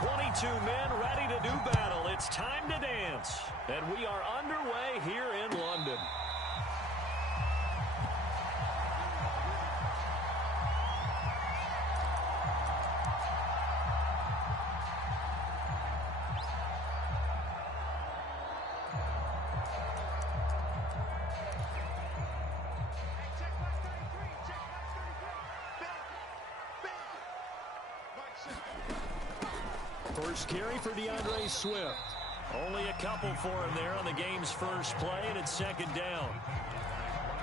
22 men ready to do battle. It's time to dance. And we are underway here in London. First carry for DeAndre Swift. Only a couple for him there on the game's first play, and it's second down.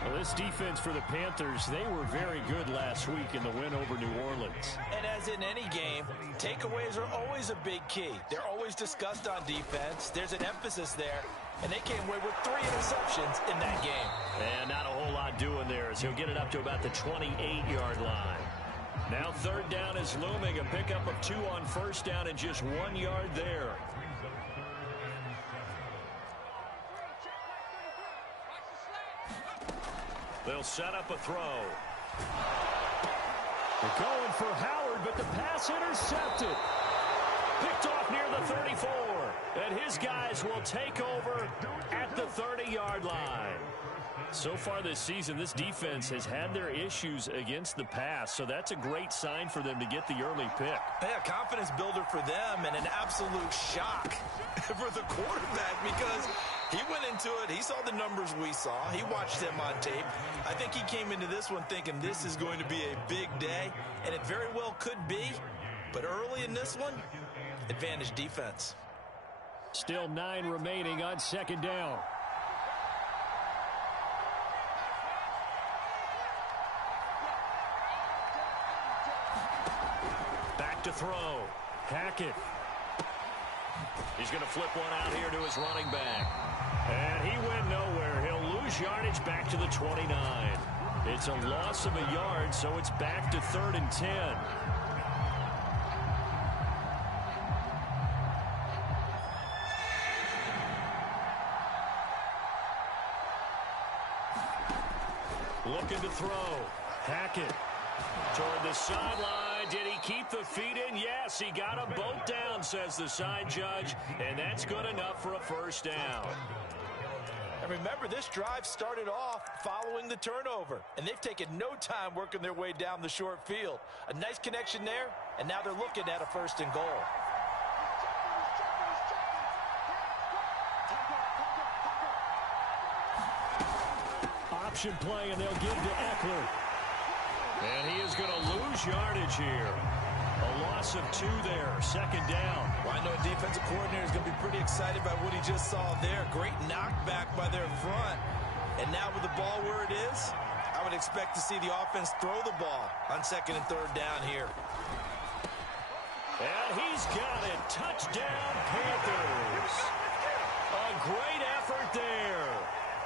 Well, this defense for the Panthers, they were very good last week in the win over New Orleans. And as in any game, takeaways are always a big key. They're always discussed on defense. There's an emphasis there, and they came away with 3 interceptions in that game. And not a whole lot doing there as he'll get it up to about the 28-yard line. Now third down is looming, a pickup of 2 on first down and just 1 yard there. They'll set up a throw. They're going for Howard, but the pass intercepted. Picked off near the 34. And his guys will take over at the 30-yard line. So far this season, this defense has had their issues against the pass, so that's a great sign for them to get the early pick. Yeah, confidence builder for them and an absolute shock for the quarterback because he went into it. He saw the numbers we saw. He watched them on tape. I think he came into this one thinking this is going to be a big day, and it very well could be. But early in this one, advantage defense. Still 9 remaining on second down. To throw. Hackett. He's going to flip one out here to his running back. And he went nowhere. He'll lose yardage back to the 29. It's a loss of a yard, so it's back to 3rd and 10. Looking to throw. Hackett toward the sideline. Did he keep the feet in? Yes, he got a boat down, says the side judge, and that's good enough for a first down. And remember, this drive started off following the turnover, and they've taken no time working their way down the short field. A nice connection there, and now they're looking at a 1st and goal. Option play, and they'll give to Eckler. And he is going to lose yardage here. A loss of 2 there. Second down. Well, I know a defensive coordinator is going to be pretty excited by what he just saw there. Great knockback by their front. And now with the ball where it is, I would expect to see the offense throw the ball on 2nd and 3rd down here. And he's got it. Touchdown, Panthers. A great effort there.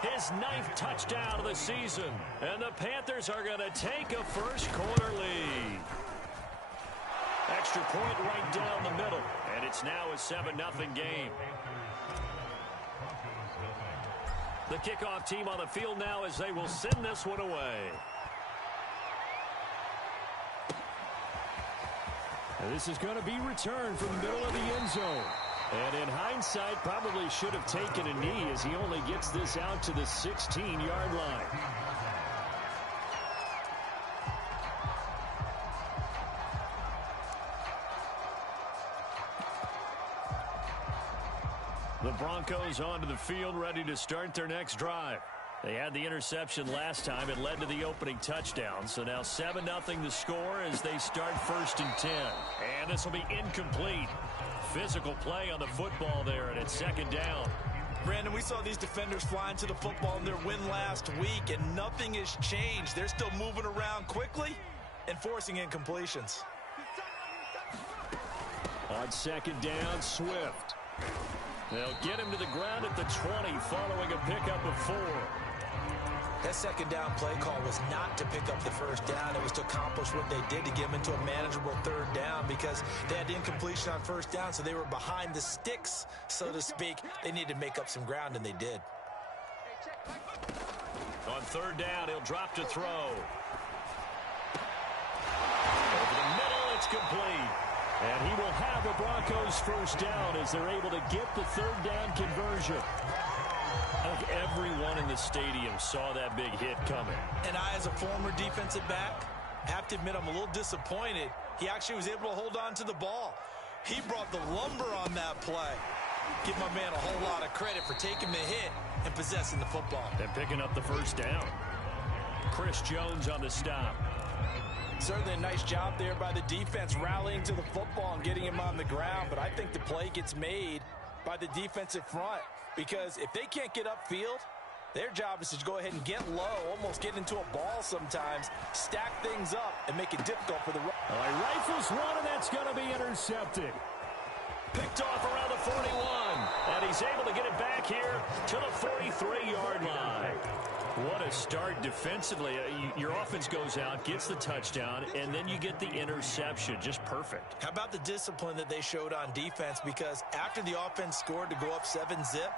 His 9th touchdown of the season. And the Panthers are going to take a first-quarter lead. Extra point right down the middle. And it's now a 7-0 game. The kickoff team on the field now as they will send this one away. And this is going to be returned from the middle of the end zone. And in hindsight, probably should have taken a knee as he only gets this out to the 16-yard line. The Broncos onto the field, ready to start their next drive. They had the interception last time. It led to the opening touchdown. So now 7-0 the score as they start 1st and 10. And this will be incomplete. Physical play on the football there, and it's 2nd down. Brandon, we saw these defenders flying to the football in their win last week, and nothing has changed. They're still moving around quickly and forcing incompletions. On 2nd down, Swift. They'll get him to the ground at the 20 following a pickup of 4. That 2nd down play call was not to pick up the 1st down. It was to accomplish what they did to get them into a manageable 3rd down because they had incompletion on 1st down, so they were behind the sticks, so to speak. They needed to make up some ground, and they did. On 3rd down, he'll drop to throw. Over the middle, it's complete. And he will have the Broncos first down as they're able to get the third down conversion. Of everyone in the stadium saw that big hit coming. And I, as a former defensive back, have to admit I'm a little disappointed. He actually was able to hold on to the ball. He brought the lumber on that play. Give my man a whole lot of credit for taking the hit and possessing the football. And picking up the first down. Chris Jones on the stop. Certainly a nice job there by the defense rallying to the football and getting him on the ground. But I think the play gets made by the defensive front. Because if they can't get upfield, their job is to go ahead and get low, almost get into a ball sometimes, stack things up, and make it difficult for the run. He rifles one, and that's going to be intercepted. Picked off around the 41, and he's able to get it back here to the 43-yard line. What a start defensively. Your offense goes out, gets the touchdown, and then you get the interception. Just perfect. How about the discipline that they showed on defense? Because after the offense scored to go up 7-zip,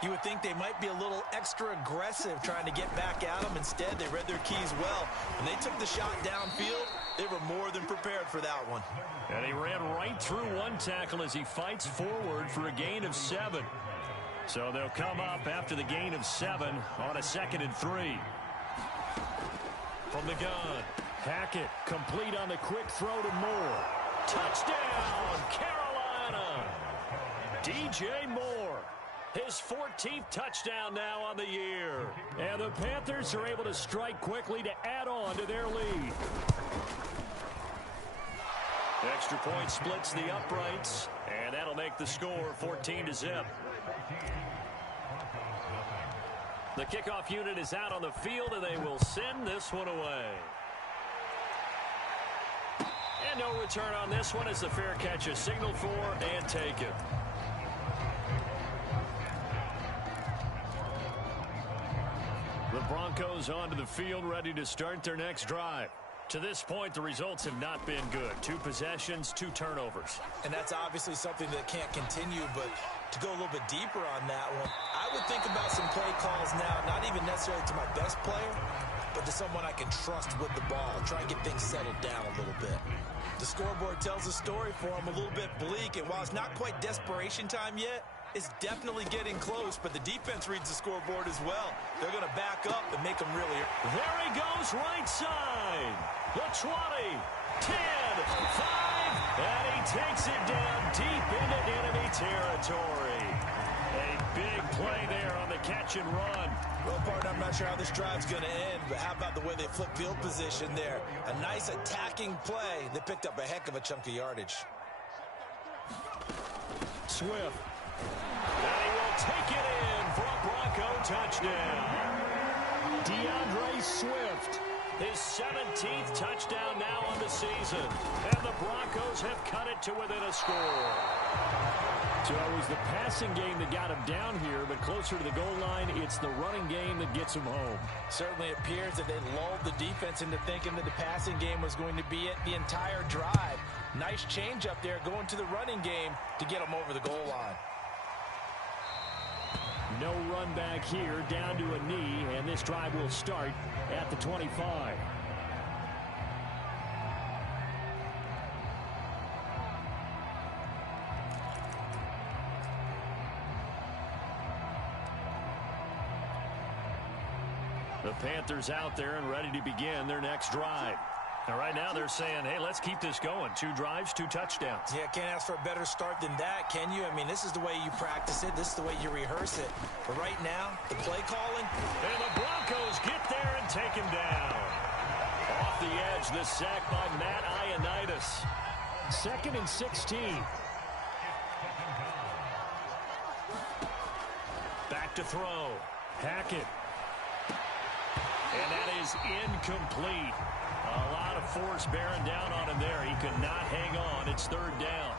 you would think they might be a little extra aggressive trying to get back at them. Instead, they read their keys well. When they took the shot downfield, they were more than prepared for that one. And he ran right through one tackle as he fights forward for a gain of 7. So they'll come up after the gain of 7 on a 2nd and 3. From the gun, Hackett complete on the quick throw to Moore. Touchdown, Carolina! DJ Moore, his 14th touchdown now on the year. And the Panthers are able to strike quickly to add on to their lead. Extra point splits the uprights, and that'll make the score 14-zip. The kickoff unit is out on the field, and they will send this one away. And no return on this one as the fair catch is signaled for and taken. The Broncos onto the field, ready to start their next drive. To this point, the results have not been good. 2 possessions, 2 turnovers. And that's obviously something that can't continue, but to go a little bit deeper on that one, I would think about some play calls now, not even necessarily to my best player, but to someone I can trust with the ball, try and get things settled down a little bit. The scoreboard tells a story for him, a little bit bleak, and while it's not quite desperation time yet, it's definitely getting close, but the defense reads the scoreboard as well. They're going to back up and make them really... There he goes, right side. The 20, 10, 5, and he takes it down deep into enemy territory. A big play there on the catch and run. Well, partner, I'm not sure how this drive's going to end, but how about the way they flip field position there? A nice attacking play. They picked up a heck of a chunk of yardage. Swift. And he will take it in for a Bronco touchdown. DeAndre Swift, his 17th touchdown now on the season. And the Broncos have cut it to within a score. So it was the passing game that got him down here, but closer to the goal line, it's the running game that gets him home. Certainly appears that they lulled the defense into thinking that the passing game was going to be it the entire drive. Nice change up there going to the running game to get him over the goal line. No run back here, down to a knee, and this drive will start at the 25. The Panthers out there and ready to begin their next drive. Now, right now they're saying, hey, let's keep this going. 2 drives, 2 touchdowns. Yeah, can't ask for a better start than that, can you? I mean, this is the way you practice it. This is the way you rehearse it. But right now, the play calling. And the Broncos get there and take him down. Off the edge, the sack by Matt Ioannidis. 2nd and 16. Back to throw. Hackett. And that is incomplete. A lot of force bearing down on him there. He could not hang on. It's 3rd down.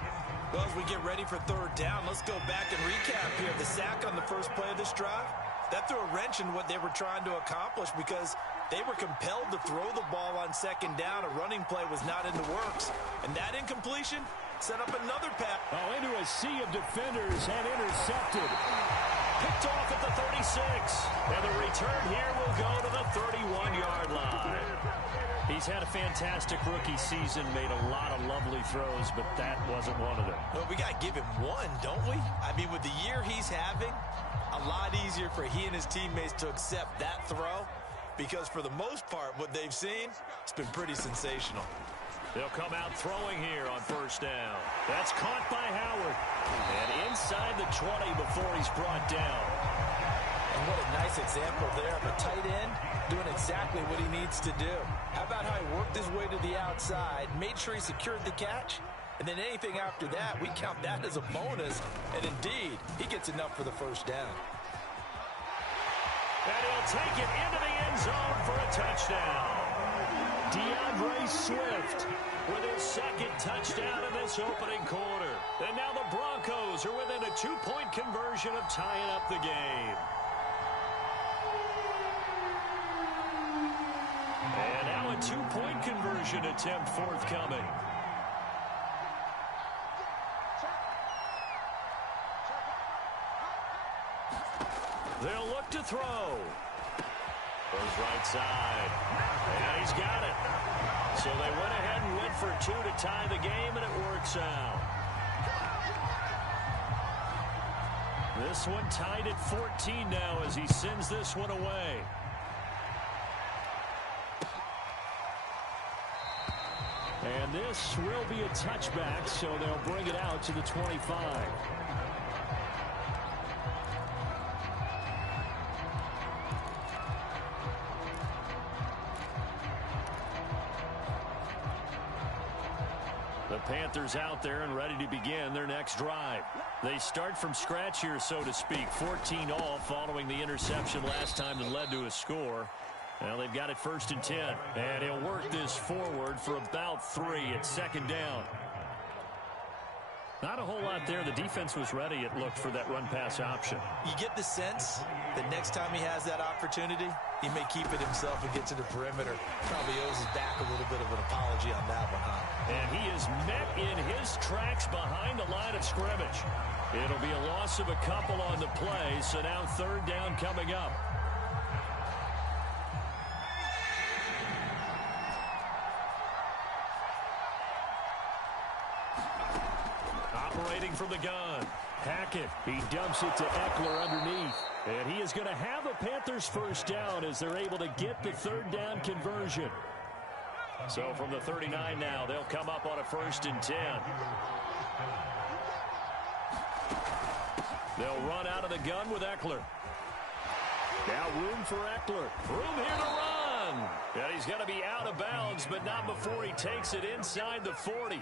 Well, as we get ready for 3rd down, let's go back and recap here. The sack on the first play of this drive, that threw a wrench in what they were trying to accomplish because they were compelled to throw the ball on 2nd down. A running play was not in the works. And that incompletion set up another pass. Oh, into a sea of defenders and intercepted. Picked off at the 36. And the return here will go to the 31-yard line. He he's had a fantastic rookie season, made a lot of lovely throws, but that wasn't one of them. Well, we got to give him one, don't we? I mean, with the year he's having, a lot easier for he and his teammates to accept that throw, because for the most part, what they've seen, it's been pretty sensational. They'll come out throwing here on first down. That's caught by Howard. And inside the 20 before he's brought down. And what a nice example there of a tight end doing exactly what he needs to do. How about how he worked his way to the outside, made sure he secured the catch, and then anything after that, we count that as a bonus. And indeed, he gets enough for the first down. And he'll take it into the end zone for a touchdown. DeAndre Swift with his second touchdown in this opening quarter. And now the Broncos are within a 2-point conversion of tying up the game. And now a 2-point conversion attempt forthcoming. They'll look to throw. Goes right side. And he's got it. So they went ahead and went for 2 to tie the game, and it works out. This one tied at 14 now as he sends this one away. And this will be a touchback, so they'll bring it out to the 25. The Panthers out there and ready to begin their next drive. They start from scratch here, so to speak. 14 all following the interception last time that led to a score. Now they've got it 1st and 10. And he'll work this forward for about 3 at second down. Not a whole lot there. The defense was ready, it looked, for that run-pass option. You get the sense that next time he has that opportunity, he may keep it himself and get to the perimeter. Probably owes his back a little bit of an apology on that one, huh? And he is met in his tracks behind the line of scrimmage. It'll be a loss of a couple on the play, so now 3rd down coming up. Operating from the gun. Hackett. He dumps it to Eckler underneath. And he is going to have a Panthers first down as they're able to get the 3rd down conversion. So from the 39 now, they'll come up on a 1st and 10. They'll run out of the gun with Eckler. Now room for Eckler. Room here to run. And he's going to be out of bounds, but not before he takes it inside the 40.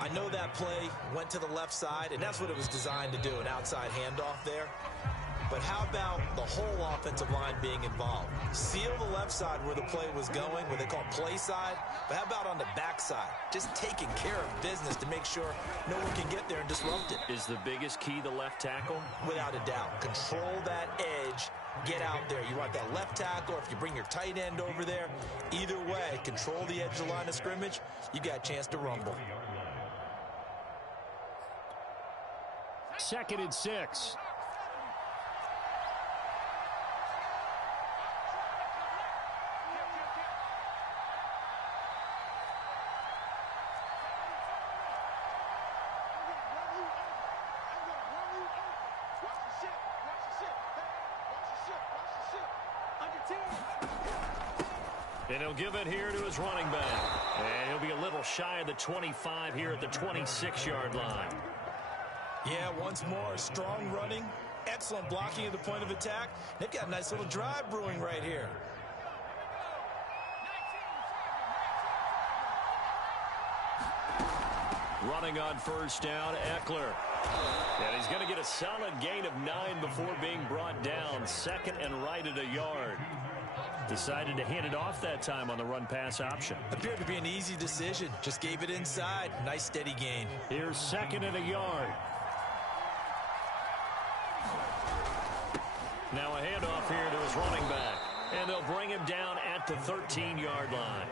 I know that play went to the left side, and that's what it was designed to do, an outside handoff there. But how about the whole offensive line being involved? Seal the left side where the play was going, what they call play side. But how about on the back side? Just taking care of business to make sure no one can get there and disrupt it. Is the biggest key the left tackle? Without a doubt. Control that edge. Get out there. You want that left tackle, if you bring your tight end over there. Either way, control the edge of the line of scrimmage. You got a chance to rumble. 2nd and 6. And he'll give it here to his running back. And he'll be a little shy of the 25 here at the 26-yard line. Yeah, once more, strong running, excellent blocking at the point of attack. They've got a nice little drive brewing right here. Running on first down, Eckler. And he's going to get a solid gain of 9 before being brought down. 2nd and right at a yard. Decided to hand it off that time on the run-pass option. Appeared to be an easy decision. Just gave it inside. Nice, steady gain. Here's 2nd and a yard. Now a handoff here to his running back. And they'll bring him down at the 13-yard line.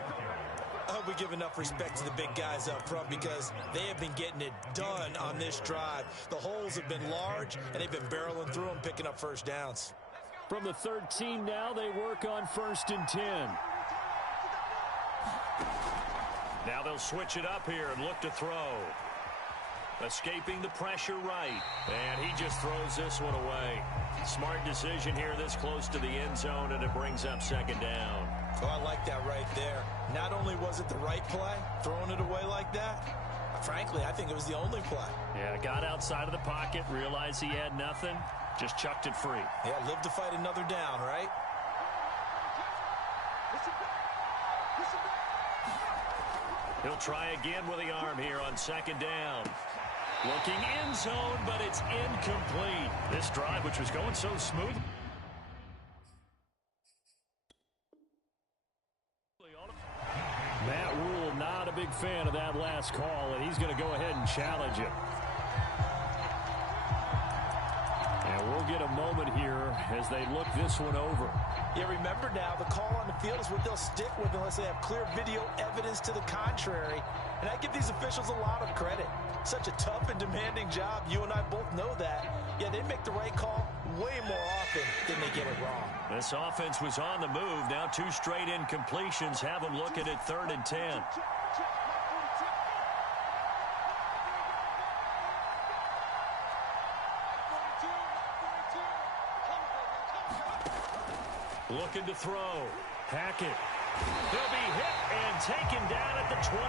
I hope we give enough respect to the big guys up front because they have been getting it done on this drive. The holes have been large, and they've been barreling through them, picking up first downs. From the 13 now, they work on 1st and 10. Now they'll switch it up here and look to throw. Escaping the pressure right. And he just throws this one away. Smart decision here this close to the end zone, and it brings up second down. Oh, I like that right there. Not only was it the right play, throwing it away like that, frankly, I think it was the only play. Yeah, got outside of the pocket, realized he had nothing, just chucked it free. Yeah, live to fight another down, right? He'll try again with the arm here on second down. Looking end zone, but it's incomplete. This drive, which was going so smooth. Matt Rule, not a big fan of that last call, and he's going to go ahead and challenge it. And we'll get a moment here as they look this one over. Yeah, remember now, the call on the field is what they'll stick with unless they have clear video evidence to the contrary. And I give these officials a lot of credit. Such a tough and demanding job. You and I both know that. Yeah, they make the right call way more often than they get it wrong. This offense was on the move. Now 2 straight incompletions have them looking at 3rd and 10. Looking to throw. Hackett. He'll be hit and taken down at the 21.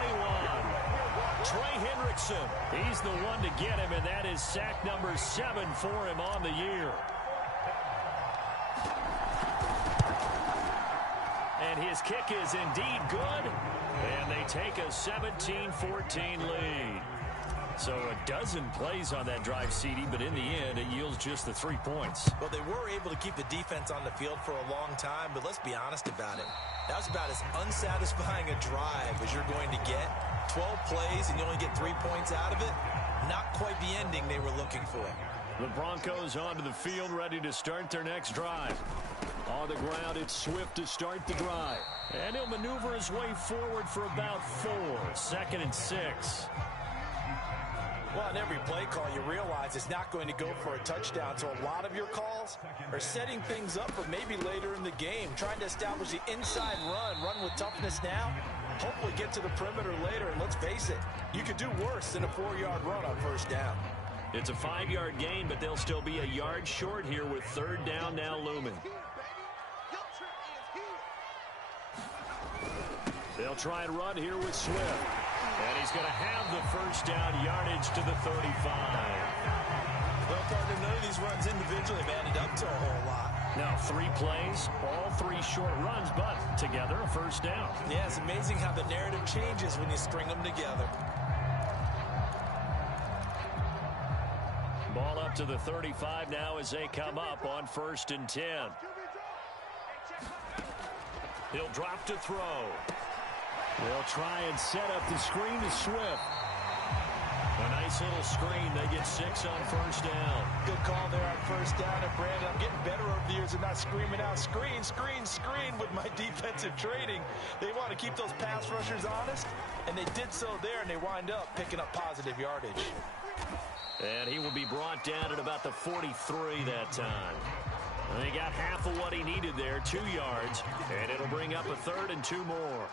Trey Hendrickson. He's the one to get him, and that is sack number 7 for him on the year. And his kick is indeed good. And they take a 17-14 lead. So a dozen plays on that drive, CD, but in the end, it yields just the 3 points. Well, they were able to keep the defense on the field for a long time, but let's be honest about it. That was about as unsatisfying a drive as you're going to get. 12 plays and you only get 3 points out of it. Not quite the ending they were looking for. The Broncos onto the field, ready to start their next drive. On the ground, it's Swift to start the drive. And he'll maneuver his way forward for about 4. 2nd and 6. Well, on every play call, you realize it's not going to go for a touchdown. So a lot of your calls are setting things up for maybe later in the game, trying to establish the inside run with toughness now, hopefully get to the perimeter later. And let's face it, you could do worse than a 4-yard run on 1st down. It's a 5-yard gain, but they'll still be a yard short here with 3rd down now looming. They'll try and run here with Swift. And he's going to have the 1st down yardage to the 35. Well, partner, none of these runs individually have added up to a whole lot. Now 3 plays, all 3 short runs, but together a 1st down. Yeah, it's amazing how the narrative changes when you string them together. Ball up to the 35 now as they come up on 1st and 10. He'll drop to throw. They'll try and set up the screen to Swift. A nice little screen. They get 6 on 1st down. Good call there on 1st down. And Brandon, I'm getting better over the years and not screaming out screen, screen, screen with my defensive training. They want to keep those pass rushers honest, and they did so there, and they wind up picking up positive yardage. And he will be brought down at about the 43 that time. And he got half of what he needed there, 2 yards, and it'll bring up a 3rd and 2 more.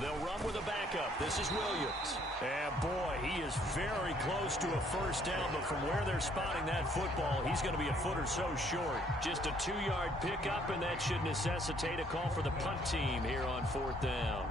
They'll run with a backup. This is Williams. And boy, he is very close to a 1st down, but from where they're spotting that football, he's going to be a foot or so short. Just a 2-yard pickup, and that should necessitate a call for the punt team here on 4th down.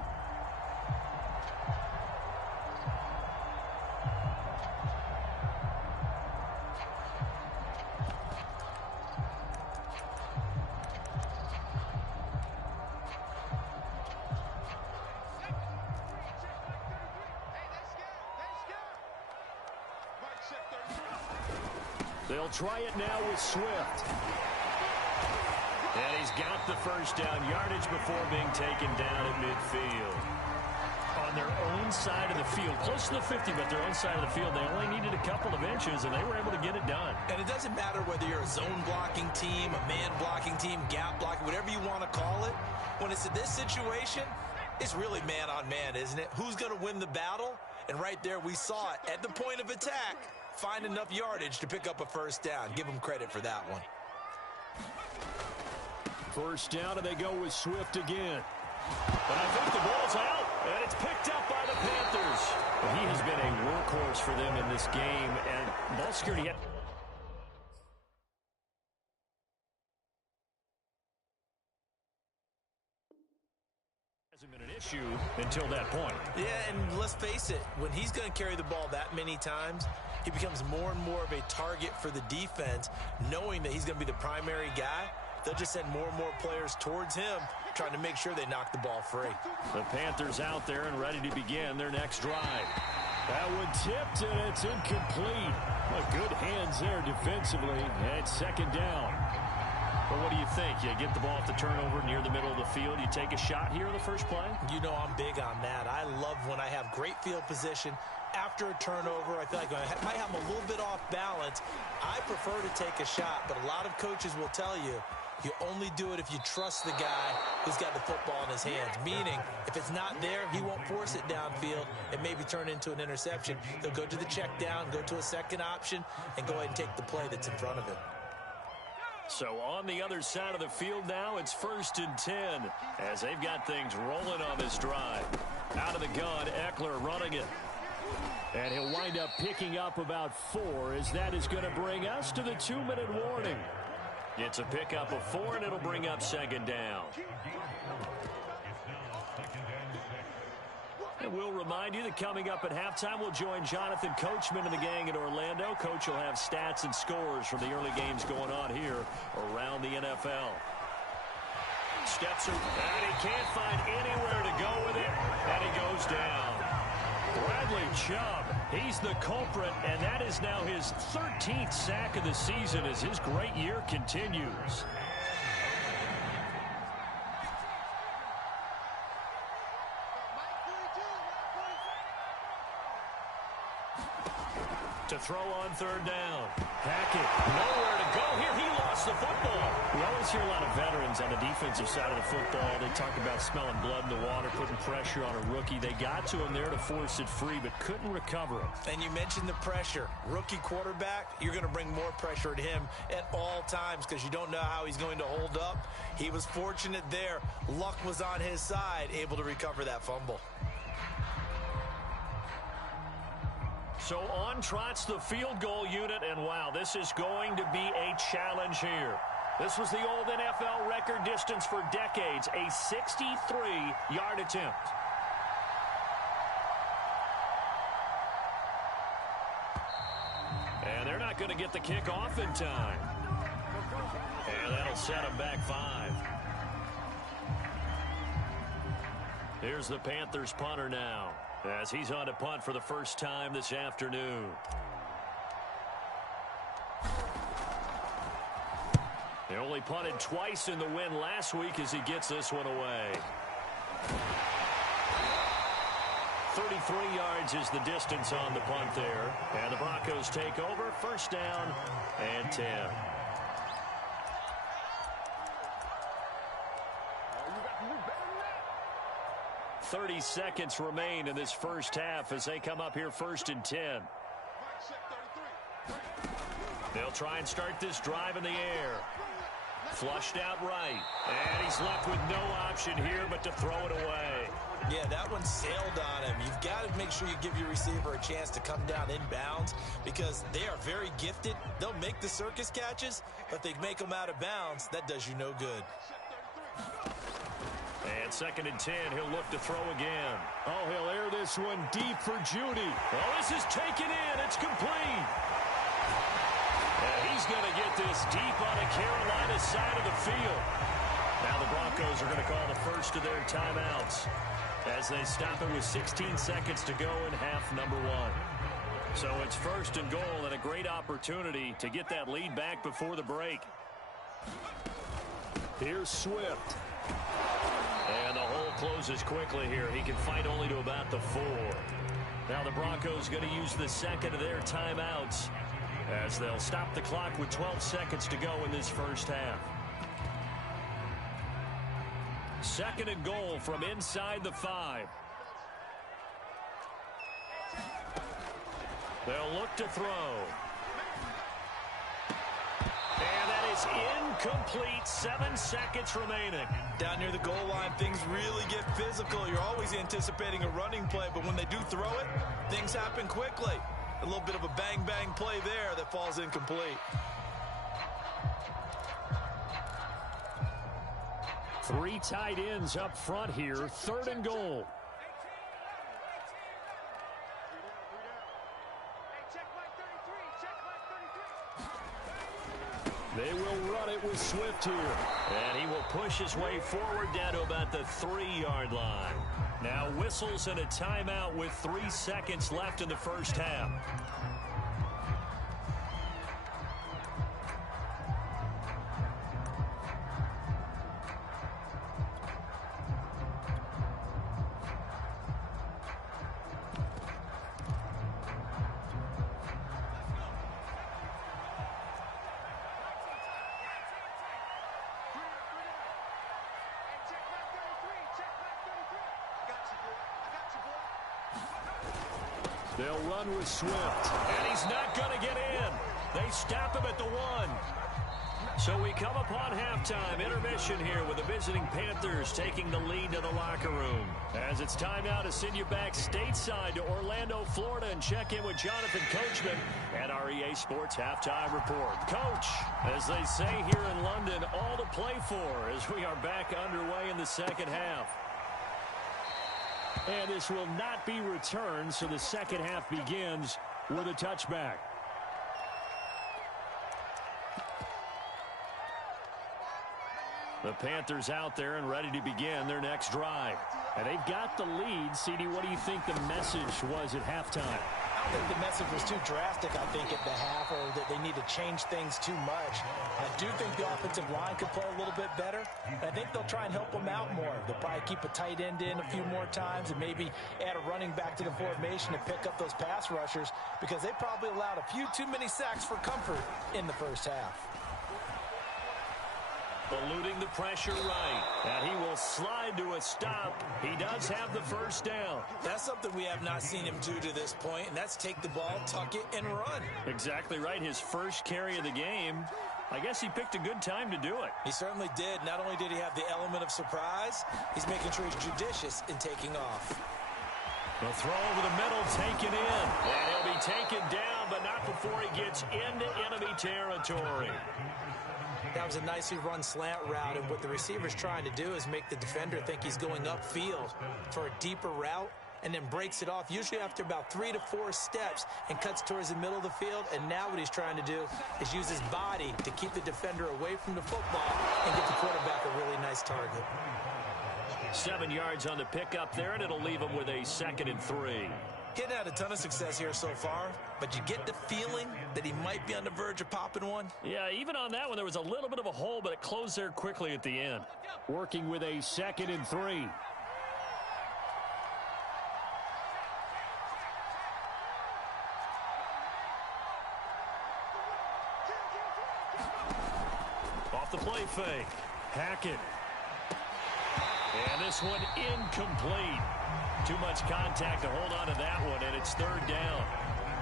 They'll try it now with Swift. And he's got the 1st down yardage before being taken down at midfield. On their own side of the field, close to the 50, but their own side of the field, they only needed a couple of inches, and they were able to get it done. And it doesn't matter whether you're a zone blocking team, a man blocking team, gap blocking, whatever you want to call it. When it's in this situation, it's really man on man, isn't it? Who's going to win the battle? And right there we saw it. At the point of attack, find enough yardage to pick up a first down. Give them credit for that one. First down, and they go with Swift again. But I think the ball's out, and it's picked up by the Panthers. Well, he has been a workhorse for them in this game, and ball security hasn't been an issue until that point. Yeah, and let's face it, when he's going to carry the ball that many times, he becomes more and more of a target for the defense, knowing that he's going to be the primary guy. They'll just send more and more players towards him, trying to make sure they knock the ball free. The Panthers out there and ready to begin their next drive. That one tipped, and it's incomplete. Well, good hands there defensively, and it's second down. But what do you think? You get the ball at the turnover near the middle of the field. You take a shot here in the first play? You know I'm big on that. I love when I have great field position. After a turnover, I feel like I might have a little bit off balance. I prefer to take a shot, but a lot of coaches will tell you, you only do it if you trust the guy who's got the football in his hands. Meaning, if it's not there, he won't force it downfield and maybe turn into an interception. He'll go to the check down, go to a second option, and go ahead and take the play that's in front of him. So on the other side of the field now, it's 1st and 10 as they've got things rolling on this drive. Out of the gun, Eckler running it. And he'll wind up picking up about 4 as that is going to bring us to the 2-minute warning. It's a pickup of 4, and it'll bring up second down. And we'll remind you that coming up at halftime, we'll join Jonathan Coachman and the gang in Orlando. Coach will have stats and scores from the early games going on here around the NFL. Steps and he can't find anywhere to go with it, and he goes down. Bradley Chubb, he's the culprit, and that is now his 13th sack of the season as his great year continues. To throw on third down. Hackett, nowhere to go here. He lost the football. We always hear a lot of veterans on the defensive side of the football. They talk about smelling blood in the water, putting pressure on a rookie. They got to him there to force it free, but couldn't recover him. And you mentioned the pressure. Rookie quarterback, you're going to bring more pressure at him at all times because you don't know how he's going to hold up. He was fortunate there. Luck was on his side, able to recover that fumble. So on trots the field goal unit, and wow, this is going to be a challenge here. This was the old NFL record distance for decades, a 63-yard attempt. And they're not going to get the kick off in time. And that'll set them back 5. Here's the Panthers punter now, as he's on to punt for the first time this afternoon. They only punted twice in the win last week as he gets this one away. 33 yards is the distance on the punt there. And the Broncos take over, first down and 10. 30 seconds remain in this first half as they come up here first and 10. They'll try and start this drive in the air. Flushed out right. And he's left with no option here but to throw it away. Yeah, that one sailed on him. You've got to make sure you give your receiver a chance to come down inbounds because they are very gifted. They'll make the circus catches, but they make them out of bounds. That does you no good. And second and 10, he'll look to throw again. Oh, he'll air this one deep for Judy. Oh, this is taken in. It's complete. And he's going to get this deep on the Carolina side of the field. Now the Broncos are going to call the first of their timeouts as they stop it with 16 seconds to go in half number 1. So it's first and goal and a great opportunity to get that lead back before the break. Here's Swift. And the hole closes quickly here. He can fight only to about the 4. Now the Broncos going to use the second of their timeouts as they'll stop the clock with 12 seconds to go in this first half. Second and goal from inside the 5. They'll look to throw. And that is incomplete. 7 seconds remaining. Down near the goal line, things really get physical. You're always anticipating a running play, but when they do throw it, things happen quickly. A little bit of a bang-bang play there that falls incomplete. 3 tight ends up front here. 3rd and goal. They will run it with Swift here. And he will push his way forward down to about the 3-yard line. Now whistles and a timeout with 3 seconds left in the first half. They'll run with Swift, and he's not going to get in. They stop him at the 1. So we come upon halftime, intermission here with the visiting Panthers taking the lead to the locker room. As it's time now to send you back stateside to Orlando, Florida, and check in with Jonathan Coachman at our EA Sports Halftime Report. Coach, as they say here in London, all to play for as we are back underway in the second half. And this will not be returned, so the second half begins with a touchback. The Panthers out there and ready to begin their next drive. And they've got the lead. CD, what do you think the message was at halftime? I don't think the message was too drastic, I think, at the half, or that they need to change things too much. I do think the offensive line could play a little bit better. I think they'll try and help them out more. They'll probably keep a tight end in a few more times and maybe add a running back to the formation to pick up those pass rushers, because they probably allowed a few too many sacks for comfort in the first half. Eluding the pressure right. And he will slide to a stop. He does have the first down. That's something we have not seen him do to this point, and that's take the ball, tuck it, and run. Exactly right. His first carry of the game. I guess he picked a good time to do it. He certainly did. Not only did he have the element of surprise, he's making sure he's judicious in taking off. The throw over the middle, taken in. And he'll be taken down, but not before he gets into enemy territory. That was a nicely run slant route, and what the receiver's trying to do is make the defender think he's going upfield for a deeper route, and then breaks it off, usually after about 3 to 4 steps, and cuts towards the middle of the field. And now what he's trying to do is use his body to keep the defender away from the football and get the quarterback a really nice target. 7 yards on the pickup there, and it'll leave him with a 2nd and 3. He's had a ton of success here so far, but you get the feeling that he might be on the verge of popping one. Yeah, even on that one, there was a little bit of a hole, but it closed there quickly at the end. Working with a 2nd and 3. Off the play fake. Hackett. And this one incomplete. Too much contact to hold on to that one, and it's 3rd down.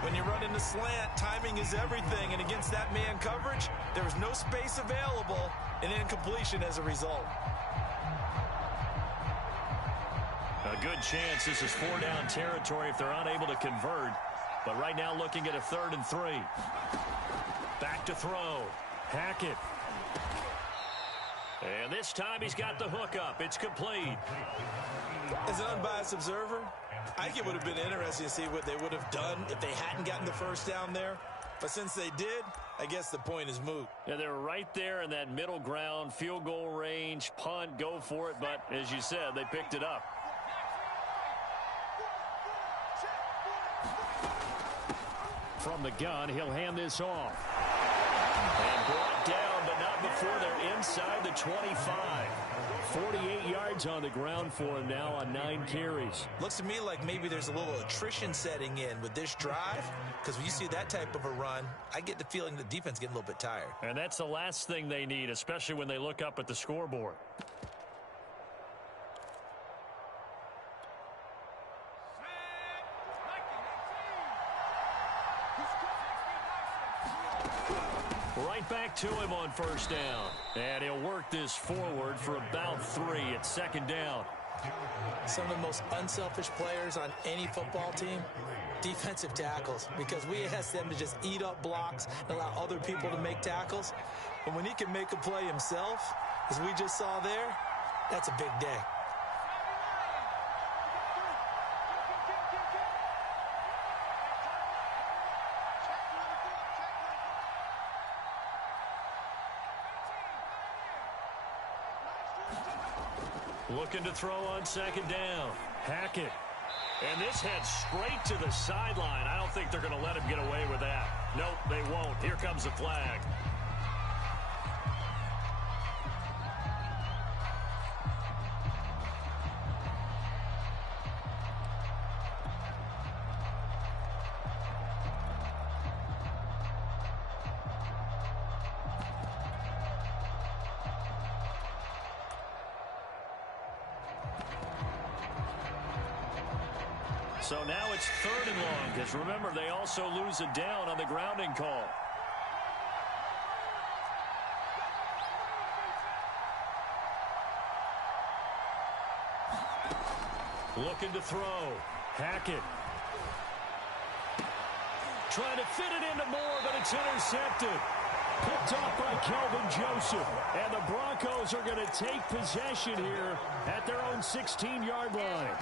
When you run in the slant, timing is everything, and against that man coverage, there was no space available, and incompletion as a result. A good chance this is 4-down territory if they're unable to convert. But right now looking at a 3rd and 3. Back to throw. Hackett. And this time he's got the hook up. It's complete. As an unbiased observer, I think it would have been interesting to see what they would have done if they hadn't gotten the first down there. But since they did, I guess the point is moot. Yeah, they're right there in that middle ground, field goal range, punt, go for it. But as you said, they picked it up. From the gun, he'll hand this off. And brought down, but not before they're inside the 25. 48 yards on the ground for him now on 9 carries. Looks to me like maybe there's a little attrition setting in with this drive, because when you see that type of a run, I get the feeling the defense getting a little bit tired. And that's the last thing they need, especially when they look up at the scoreboard. Right back to him on first down. And he'll work this forward for about 3 at second down. Some of the most unselfish players on any football team, defensive tackles, because we ask them to just eat up blocks and allow other people to make tackles. But when he can make a play himself, as we just saw there, that's a big day. Looking to throw on second down. Hackett. And this heads straight to the sideline. I don't think they're going to let him get away with that. Nope, they won't. Here comes the flag. So now it's 3rd and long, because remember, they also lose a down on the grounding call. Looking to throw. Hackett. Trying to fit it into Moore, but it's intercepted. Picked off by Kelvin Joseph. And the Broncos are going to take possession here at their own 16-yard line.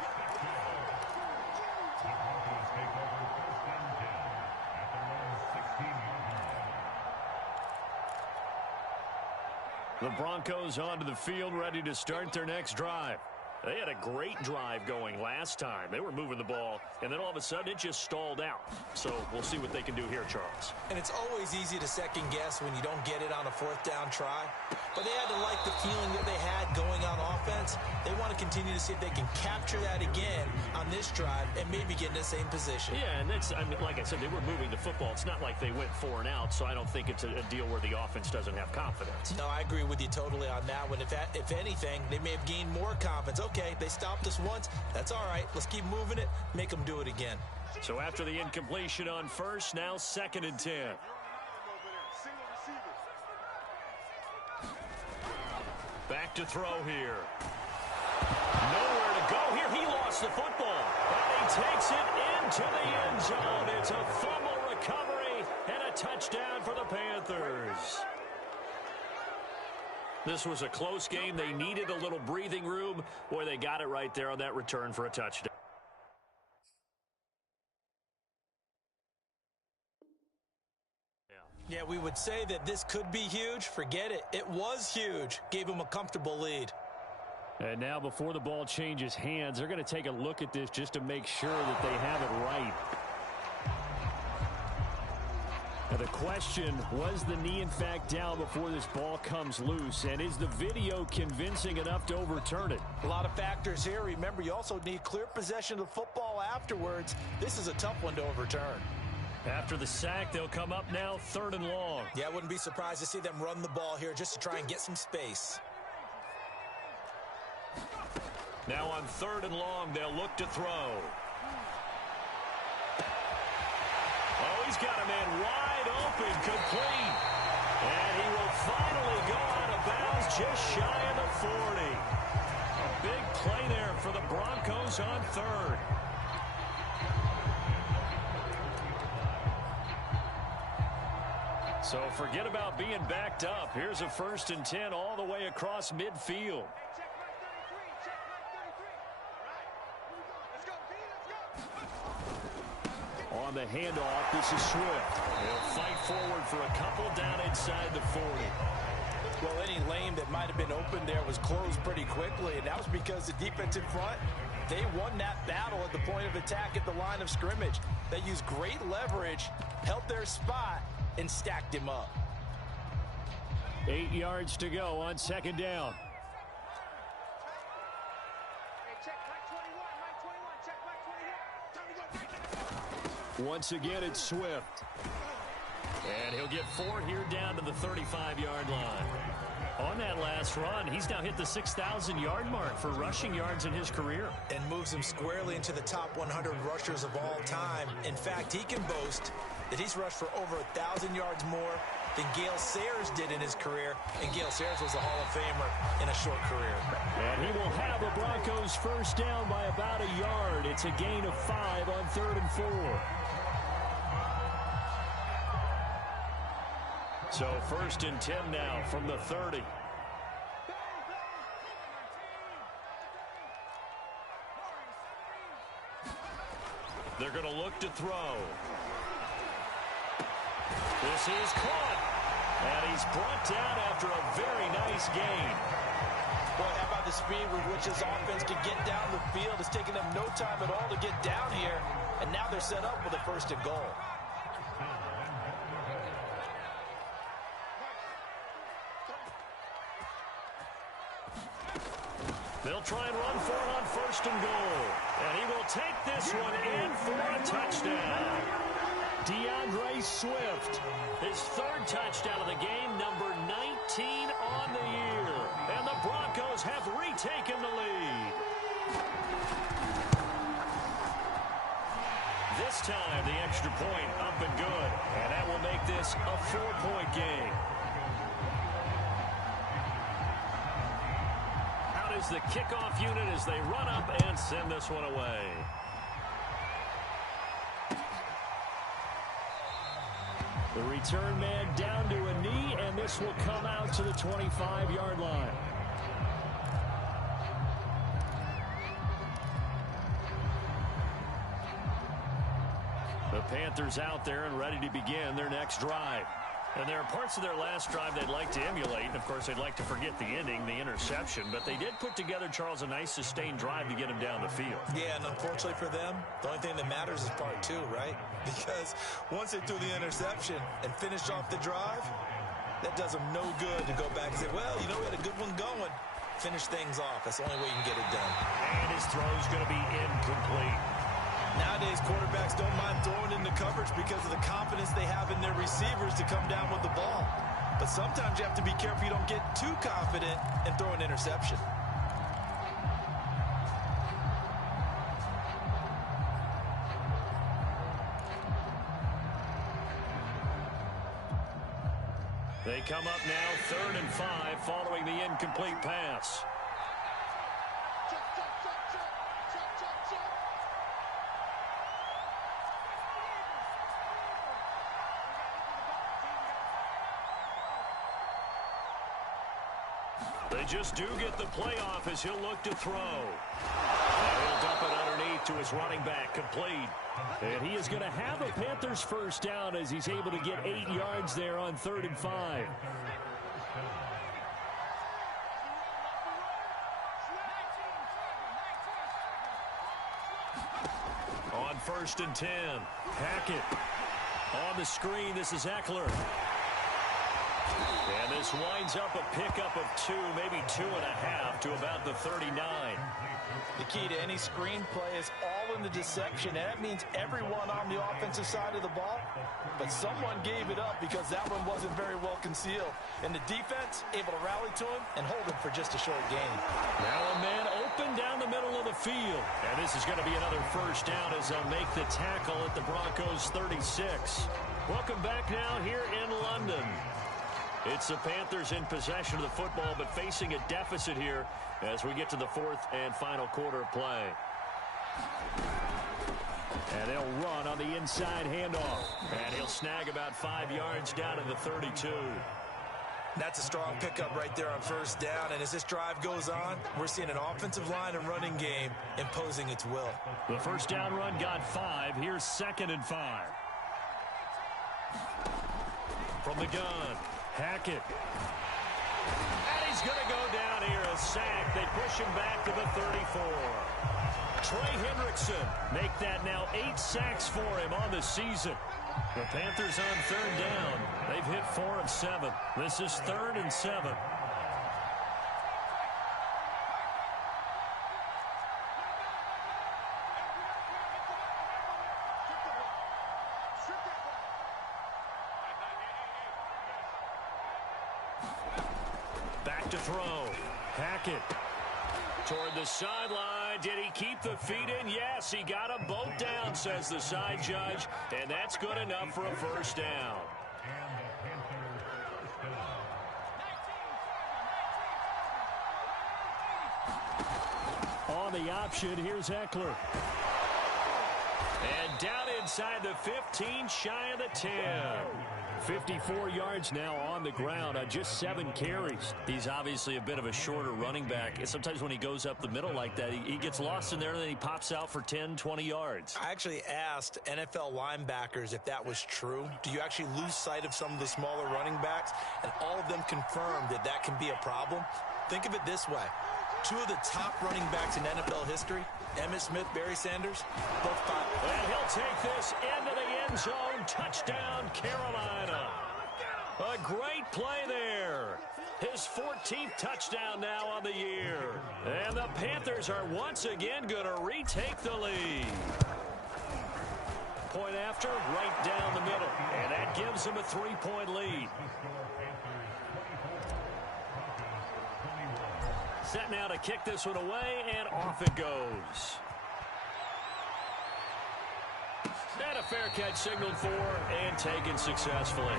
The Broncos onto the field, ready to start their next drive. They had a great drive going last time. They were moving the ball, and then all of a sudden it just stalled out. So we'll see what they can do here, Charles. And it's always easy to second guess when you don't get it on a 4th down try. But they had to like the feeling that they had going on offense. They want to continue to see if they can capture that again on this drive and maybe get in the same position. Yeah, and that's, I mean, like I said, they were moving the football. It's not like they went 4 and out, so I don't think it's a deal where the offense doesn't have confidence. No, I agree with you totally on that one. If anything, they may have gained more confidence. Okay, they stopped us once. That's all right. Let's keep moving it. Make them do it again. So after the incompletion on first, now 2nd and 10. Back to throw here. Nowhere to go here. He lost the football. And he takes it into the end zone. It's a fumble recovery and a touchdown for the Panthers. This was a close game. They needed a little breathing room. Boy, they got it right there on that return for a touchdown. Yeah, we would say that this could be huge. Forget it. It was huge. Gave them a comfortable lead. And now before the ball changes hands, they're going to take a look at this just to make sure that they have it right. Now the question, was the knee in fact down before this ball comes loose? And is the video convincing enough to overturn it? A lot of factors here. Remember, you also need clear possession of the football afterwards. This is a tough one to overturn. After the sack, they'll come up now 3rd and long. Yeah, I wouldn't be surprised to see them run the ball here just to try and get some space. Now on 3rd and long, they'll look to throw. Oh, he's got a man wide open, complete. And he will finally go out of bounds just shy of the 40. A big play there for the Broncos on 3rd. So forget about being backed up. Here's a 1st and 10 all the way across midfield. On the handoff, this is Swift. He'll fight forward for a couple down inside the 40. Well, any lane that might have been open there was closed pretty quickly, and that was because the defensive front, they won that battle at the point of attack at the line of scrimmage. They used great leverage, held their spot, and stacked him up. 8 yards to go on 2nd down. Once again, it's Swift. And he'll get 4 here down to the 35-yard line. On that last run, he's now hit the 6,000-yard mark for rushing yards in his career. And moves him squarely into the top 100 rushers of all time. In fact, he can boast that he's rushed for over 1,000 yards more than Gale Sayers did in his career, and Gale Sayers was a Hall of Famer in a short career. And he will have the Broncos first down by about a yard. It's a gain of 5 on 3rd and 4. So 1st and 10 now from the 30. They're going to look to throw. This is caught. And he's brought down after a very nice gain. Boy, how about the speed with which this offense can get down the field? It's taken them no time at all to get down here. And now they're set up with a 1st and goal. They'll try and run for it on 1st and goal. And he will take this one in for a touchdown. DeAndre Swift, his 3rd touchdown of the game, number 19 on the year. And the Broncos have retaken the lead. This time, the extra point up and good. And that will make this a 4-point game. Out is the kickoff unit as they run up and send this one away. The return man down to a knee, and this will come out to the 25-yard line. The Panthers out there and ready to begin their next drive. And there are parts of their last drive they'd like to emulate. And, of course, they'd like to forget the ending, the interception. But they did put together, Charles, a nice sustained drive to get him down the field. Yeah, and unfortunately for them, the only thing that matters is part 2, right? Because once they threw the interception and finished off the drive, that does them no good to go back and say, well, you know, we had a good one going. Finish things off. That's the only way you can get it done. And his throw's going to be incomplete. Nowadays, quarterbacks don't mind throwing into coverage because of the confidence they have in their receivers to come down with the ball. But sometimes you have to be careful you don't get too confident and throw an interception. They come up now 3rd and 5 following the incomplete pass. They just do get the playoff as he'll look to throw. And he'll dump it underneath to his running back, complete. And he is going to have a Panthers first down as he's able to get 8 yards there on 3rd and 5. On 1st and 10, Hackett. On the screen, this is Eckler. And this winds up a pickup of 2, maybe 2.5 to about the 39. The key to any screenplay is all in the deception, and that means everyone on the offensive side of the ball. But someone gave it up because that one wasn't very well concealed. And the defense able to rally to him and hold him for just a short gain. Now a man open down the middle of the field. And this is going to be another first down as they'll make the tackle at the Broncos 36. Welcome back now here in London. It's the Panthers in possession of the football, but facing a deficit here as we get to the 4th and final quarter of play. And they'll run on the inside handoff. And he'll snag about 5 yards down to the 32. That's a strong pickup right there on 1st down. And as this drive goes on, we're seeing an offensive line and running game imposing its will. The first down run got 5. Here's 2nd and 5. From the gun. Hackett. And he's going to go down here, a sack. They push him back to the 34. Trey Hendrickson make that now 8 sacks for him on the season. The Panthers on 3rd down. They've hit 4 of 7. This is 3rd and 7. Back to throw. Hackett. Toward the sideline. Did he keep the feet in? Yes, he got them both down, says the side judge. And that's good enough for a first down. On the option, here's Eckler. And down inside the 15, shy of the 10. 54 yards now on the ground on just 7 carries. He's obviously a bit of a shorter running back. And sometimes when he goes up the middle like that, he gets lost in there, and then he pops out for 10, 20 yards. I actually asked NFL linebackers if that was true. Do you actually lose sight of some of the smaller running backs? And all of them confirmed that that can be a problem. Think of it this way. 2 of the top running backs in NFL history, Emmitt Smith, Barry Sanders, both 5. And he'll take this into the end zone. Touchdown, Carolina. A great play there. His 14th touchdown now on the year. And the Panthers are once again going to retake the lead. Point after, right down the middle. And that gives them a 3-point lead. Set now to kick this one away, and off it goes. And a fair catch signaled for and taken successfully.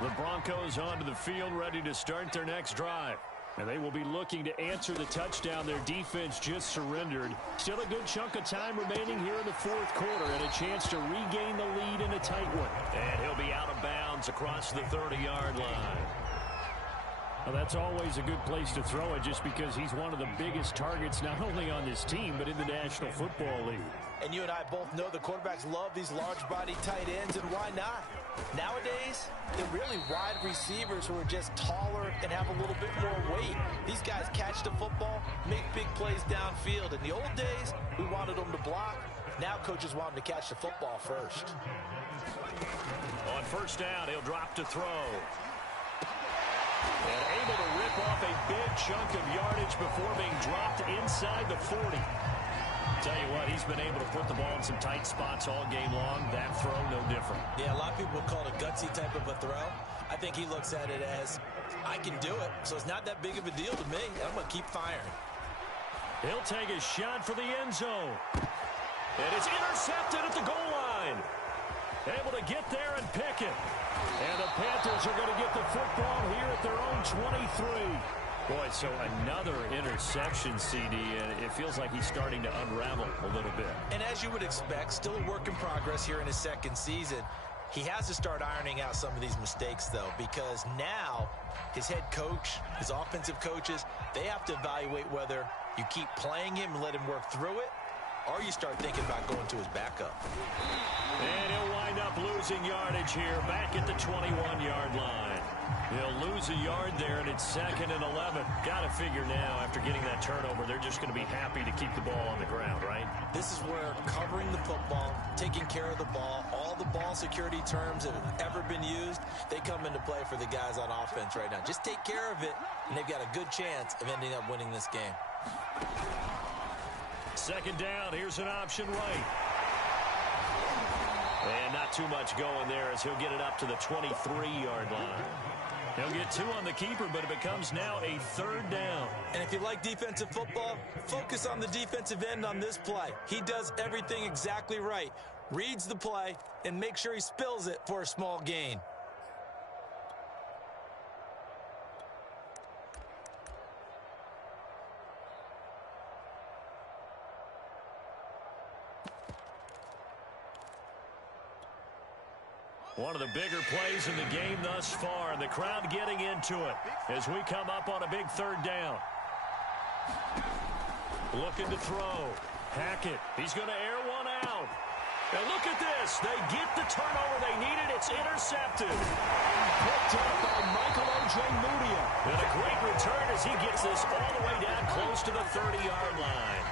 The Broncos onto the field, ready to start their next drive. And they will be looking to answer the touchdown their defense just surrendered. Still a good chunk of time remaining here in the fourth quarter, and a chance to regain the lead in a tight one. And he'll be out of bounds across the 30-yard line. Well, that's always a good place to throw it, just because he's one of the biggest targets not only on this team but in the National Football League. And you and I both know the quarterbacks love these large-body tight ends, and why not? Nowadays, they're really wide receivers who are just taller and have a little bit more weight. These guys catch the football, make big plays downfield. In the old days, we wanted them to block. Now coaches want them to catch the football first. On first down, he'll drop to throw. And able to rip off a big chunk of yardage before being dropped inside the 40. Tell you what, he's been able to put the ball in some tight spots all game long. That throw, no different. Yeah, a lot of people would call it a gutsy type of a throw. I think he looks at it as, I can do it, so it's not that big of a deal to me. I'm going to keep firing. He'll take a shot for the end zone. And it's intercepted at the goal line. Able to get there and pick it. And the Panthers are going to get the football here at their own 23. Boy, so another interception, CD, and it feels like he's starting to unravel a little bit. And as you would expect, still a work in progress here in his second season. He has to start ironing out some of these mistakes, though, because now his head coach, his offensive coaches, they have to evaluate whether you keep playing him and let him work through it, or you start thinking about going to his backup. And he'll wind up losing yardage here back at the 21-yard line. He'll lose a yard there, and it's 2nd and 11. Got to figure now, after getting that turnover, they're just going to be happy to keep the ball on the ground, right? This is where covering the football, taking care of the ball, all the ball security terms that have ever been used, they come into play for the guys on offense right now. Just take care of it, and they've got a good chance of ending up winning this game. 2nd down, here's an option right. And not too much going there as he'll get it up to the 23-yard line. He'll get 2 on the keeper, but it becomes now a 3rd down. And if you like defensive football, focus on the defensive end on this play. He does everything exactly right. Reads the play and make sure he spills it for a small gain. One of the bigger plays in the game thus far, and the crowd getting into it as we come up on a big 3rd down. Looking to throw. Hackett, he's going to air one out. And look at this. They get the turnover they needed. It's intercepted. Picked up by Michael O.J. Mudia. And a great return as he gets this all the way down close to the 30-yard line.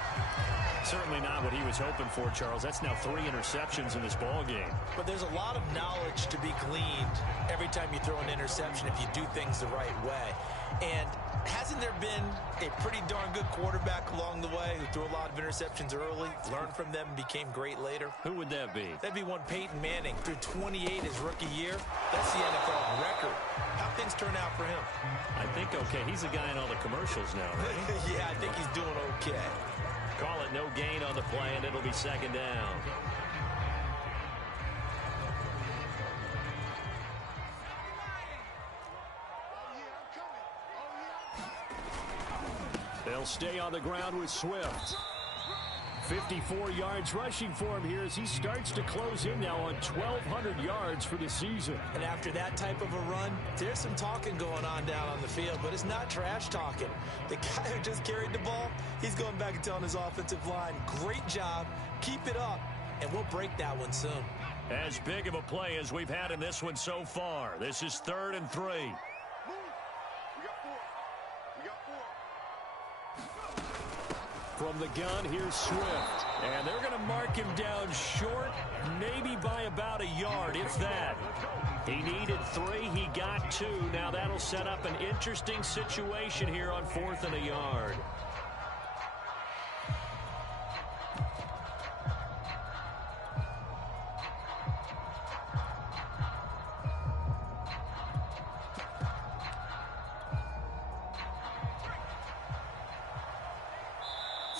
Certainly not what he was hoping for, Charles. That's now 3 interceptions in this ball game. But there's a lot of knowledge to be gleaned every time you throw an interception if you do things the right way. And hasn't there been a pretty darn good quarterback along the way who threw a lot of interceptions early, learned from them, and became great later? Who would that be? That'd be one Peyton Manning. Threw 28 his rookie year. That's the NFL record. How things turn out for him? I think okay. He's a guy in all the commercials now, right? Yeah, I think he's doing okay. Call it no gain on the play, and it'll be second down. They'll stay on the ground with Swift. 54 yards rushing for him here as he starts to close in now on 1,200 yards for the season. And after that type of a run, there's some talking going on down on the field, but it's not trash talking. The guy who just carried the ball, he's going back and telling his offensive line, great job, keep it up, and we'll break that one soon. As big of a play as we've had in this one so far. This is 3rd and 3. From the gun, here's Swift. And they're going to mark him down short, maybe by about a yard, if that. He needed 3, he got 2. Now that'll set up an interesting situation here on 4th and a yard.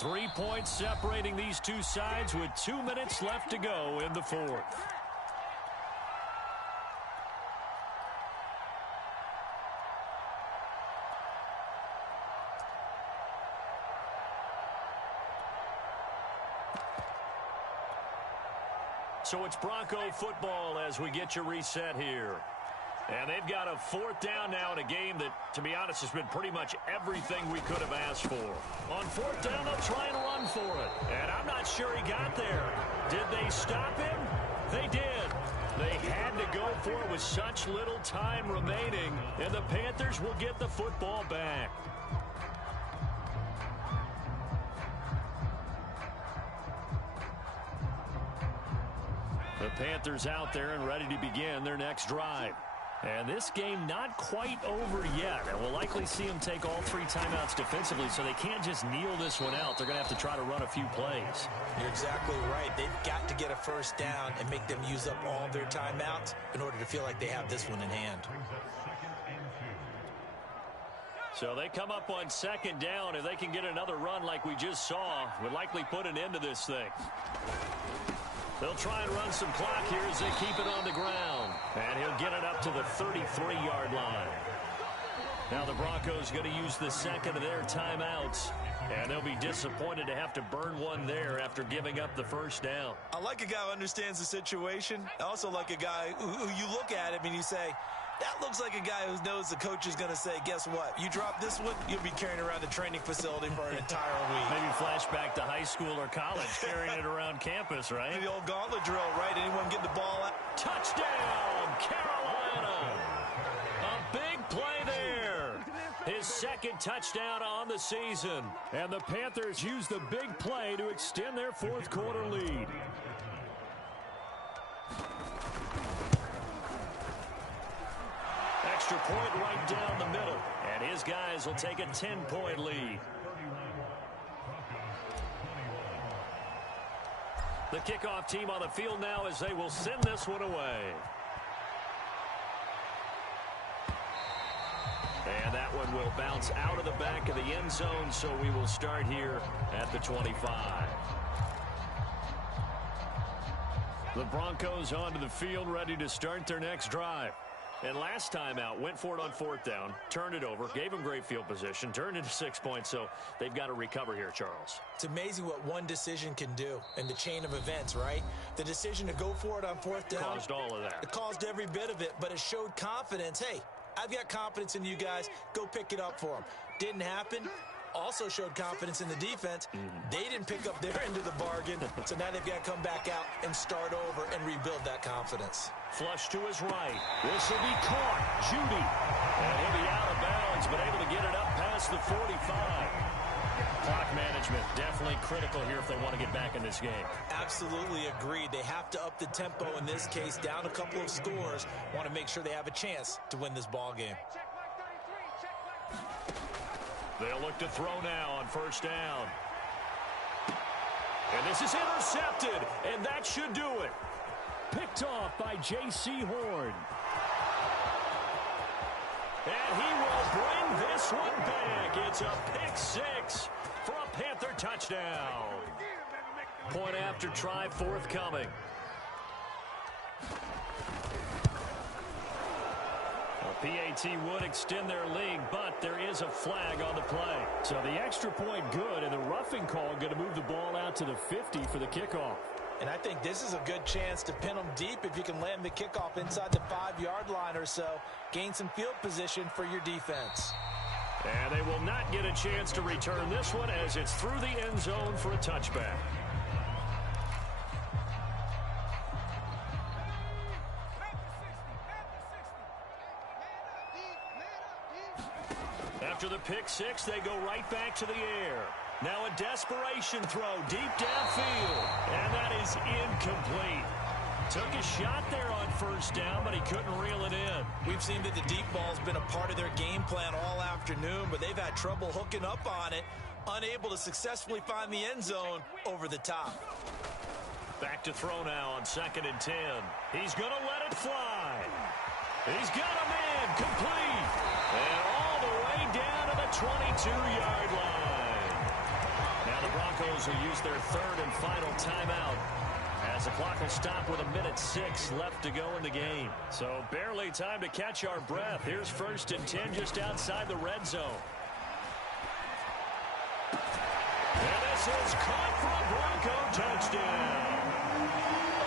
Three points separating these two sides with 2 minutes left to go in the 4th. So it's Bronco football as we get you reset here. And they've got a 4th down now in a game that, to be honest, has been pretty much everything we could have asked for. On 4th down, they'll try and run for it. And I'm not sure he got there. Did they stop him? They did. They had to go for it with such little time remaining. And the Panthers will get the football back. The Panthers out there and ready to begin their next drive. And this game not quite over yet. And we'll likely see them take all 3 timeouts defensively, so they can't just kneel this one out. They're going to have to try to run a few plays. You're exactly right. They've got to get a 1st down and make them use up all their timeouts in order to feel like they have this one in hand. So they come up on 2nd down. If they can get another run like we just saw, would likely put an end to this thing. They'll try and run some clock here as they keep it on the ground. And he'll get it up to the 33-yard line. Now the Broncos going to use the 2nd of their timeouts. And they'll be disappointed to have to burn one there after giving up the 1st down. I like a guy who understands the situation. I also like a guy who you look at him and you say, that looks like a guy who knows the coach is going to say, guess what? You drop this one, you'll be carrying around the training facility for an entire week. Maybe flashback to high school or college, carrying it around campus, right? The old gauntlet drill, right? Anyone get the ball out? Touchdown, Carolina! A big play there. His 2nd touchdown on the season. And the Panthers use the big play to extend their 4th quarter lead. Extra point right down the middle. And his guys will take a 10-point lead. The kickoff team on the field now as they will send this one away. And that one will bounce out of the back of the end zone, so we will start here at the 25. The Broncos onto the field, ready to start their next drive. And last time out, went for it on 4th down, turned it over, gave them great field position, turned into 6 points, so they've got to recover here, Charles. It's amazing what one decision can do in the chain of events, right? The decision to go for it on 4th down. Caused all of that. It caused every bit of it, but it showed confidence. Hey, I've got confidence in you guys. Go pick it up for them. Didn't happen. Also showed confidence in the defense. They didn't pick up their end of the bargain, so now they've got to come back out and start over and rebuild that confidence. Flush to his right. This will be caught. Judy. And he'll be out of bounds, but able to get it up past the 45. Clock management definitely critical here if they want to get back in this game. Absolutely agreed. They have to up the tempo in this case, down a couple of scores. Want to make sure they have a chance to win this ball game. They'll look to throw now on first down. And this is intercepted, and that should do it. Picked off by J.C. Horn. And he will bring this one back. It's a pick six for a Panther touchdown. Point after try forthcoming. A PAT would extend their lead, but there is a flag on the play. So the extra point good, and the roughing call going to move the ball out to the 50 for the kickoff. And I think this is a good chance to pin them deep if you can land the kickoff inside the 5-yard line or so. Gain some field position for your defense. And they will not get a chance to return this one as it's through the end zone for a touchback. After the pick six, they go right back to the air. Now a desperation throw deep downfield, and that is incomplete. Took a shot there on first down, but he couldn't reel it in. We've seen that the deep ball's been a part of their game plan all afternoon, but they've had trouble hooking up on it, unable to successfully find the end zone over the top. Back to throw now on 2nd and 10. He's going to let it fly. He's got a man complete. And all the way down to the 22-yard line. Now the Broncos will use their third and final timeout as the clock will stop with 1:06 left to go in the game. So barely time to catch our breath. Here's 1st and 10 just outside the red zone. And this is caught for a Bronco touchdown.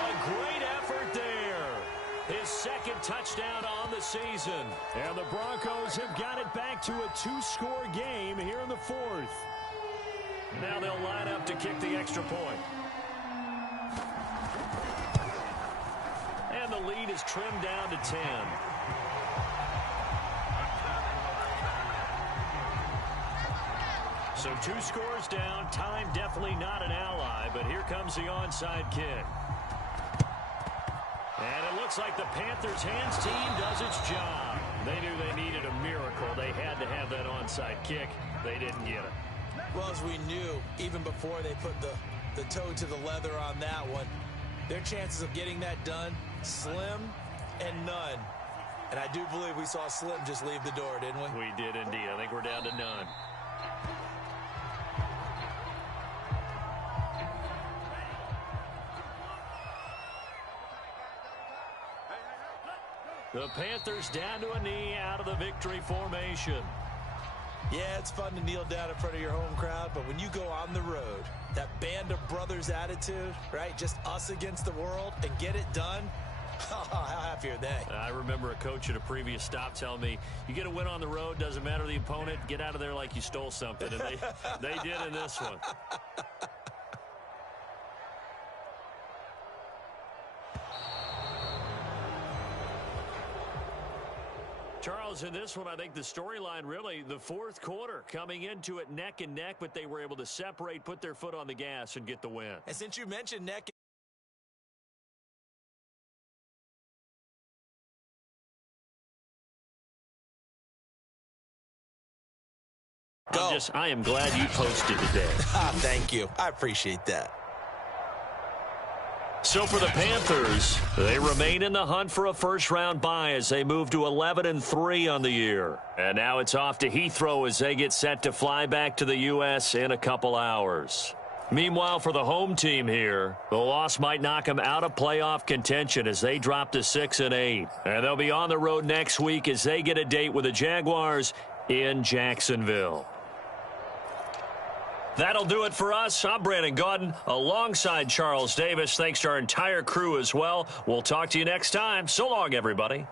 A great effort there. His 2nd touchdown on the season. And the Broncos have got it back to a 2-score game here in the 4th. Now they'll line up to kick the extra point. And the lead is trimmed down to 10. So 2 scores down. Time definitely not an ally, but here comes the onside kick. And it looks like the Panthers' hands team does its job. They knew they needed a miracle. They had to have that onside kick. They didn't get it. Well, as we knew, even before they put the toe to the leather on that one, their chances of getting that done, slim and none. And I do believe we saw Slim just leave the door, didn't we? We did indeed. I think we're down to none. The Panthers down to a knee out of the victory formation. Yeah, it's fun to kneel down in front of your home crowd, but when you go on the road, that band of brothers attitude, right? Just us against the world and get it done. How happy are they? I remember a coach at a previous stop telling me, you get a win on the road, doesn't matter the opponent, get out of there like you stole something. And they did in this one. Charles, in this one, I think the storyline really, the 4th quarter, coming into it neck and neck, but they were able to separate, put their foot on the gas, and get the win. And since you mentioned neck, I am glad you posted today. Thank you. I appreciate that. So for the Panthers, they remain in the hunt for a first-round bye as they move to 11-3 on the year. And now it's off to Heathrow as they get set to fly back to the U.S. in a couple hours. Meanwhile, for the home team here, the loss might knock them out of playoff contention as they drop to 6-8. And they'll be on the road next week as they get a date with the Jaguars in Jacksonville. That'll do it for us. I'm Brandon Gaudin alongside Charles Davis. Thanks to our entire crew as well. We'll talk to you next time. So long, everybody.